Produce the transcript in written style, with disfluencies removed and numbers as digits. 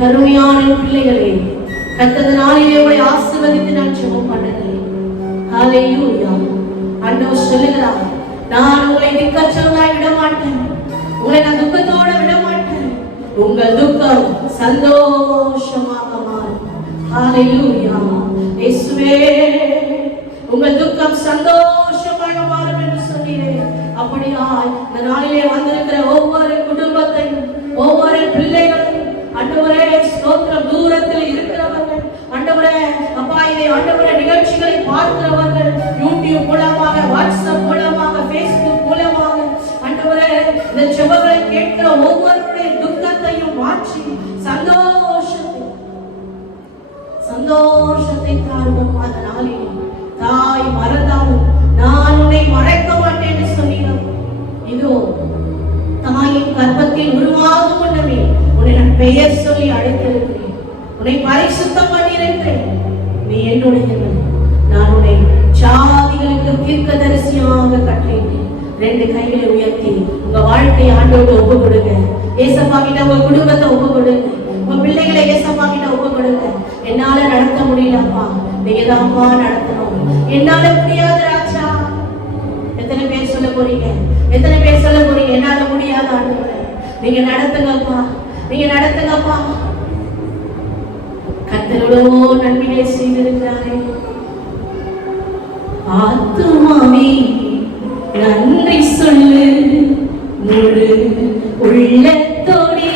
கருமையான பிள்ளைகளே, கர்த்தர் நாளிலே உங்களை ஆசீர்வதித்து நான் ஜெபம் பண்ணுகிறேன். ஹல்லேலூயா. ஆண்டவர் சொல்லுகிறார், நான் உங்களை திக்கற்றவர்களாய் விட மாட்டேன், உங்களை நான் துக்கத்தோட விட மாட்டேன், உங்கள் துக்கம் சந்தோஷமாக மாறும். ஹல்லேலூயா. இயேசுவே, உங்கள் துக்கம் சந்தோஷமாக மாறும் என்று சொன்னீரே, அப்படியாய் இந்த நாளிலே வந்திருக்கிற ஒவ்வொரு குடும்பத்தையும், ஒவ்வொரு பிள்ளைகளையும் ஆண்டவரே ஸ்தோத்திரம், தூரத்தில் இருக்கிறவர்கள் ஆண்டவரே அப்பா, இதை ஆண்டவரே நிகழ்ச்சிகளை பார்க்கிறவர்கள், யூடியூப் மூலமாக, வாட்ஸ்அப் மூலமாக, Facebook மூலமாக ஆண்டவரே இந்த ஜெபங்களை கேட்கிற ஒவ்வொருடைய துக்கத்தையும் மாற்றி சந்தோஷத்தை தாரும். அதனாலே தாய் மறந்தாலும் நான் உன்னை மறைக்க மாட்டேன் என்று சொன்னீர்கள். இதோ தாயின் கர்ப்பத்தில் உருவாகும் முன்னமே உன்னை நான் பெயர் சொல்லி அழைத்திருக்கிறேன், உன்னை பரிசுத்தம் பண்ணியிருக்கிறேன். நீ என்னுடையவன், நான் உன்னை ஜாதிகளுக்கு தீர்க்கதரிசியாக கட்டளையிட்டேன். 2 கைகளை உயர்த்தி உங்க வாழ்க்கையை ஆண்டோடு ஒப்பு கொடுங்க. ஏசப்பா கிட்ட உங்க குடும்பத்தை ஒப்பு கொடுங்க, உங்க பிள்ளைகளை ஏசப்பா கிட்ட ஒப்பு கொடுங்க. என்னால நடத்த முடியலப்பா, நீங்க தான்ப்பா நடத்தணும். என்னால முடியாது ராஜா. எத்தனை பேர் சொல்ல போறீங்க? எத்தனை பேர் சொல்ல போறீங்க? என்னால முடியாது ஆண்டவரே, நீங்க நடத்துங்கப்பா, நீங்க நடத்துங்கப்பா. கர்த்தரோட நன்மைகளை செய்திருக்கிறாரே. ஆத்துமாவே நன்றி சொல்லு, முழு உள்ளத்தோடே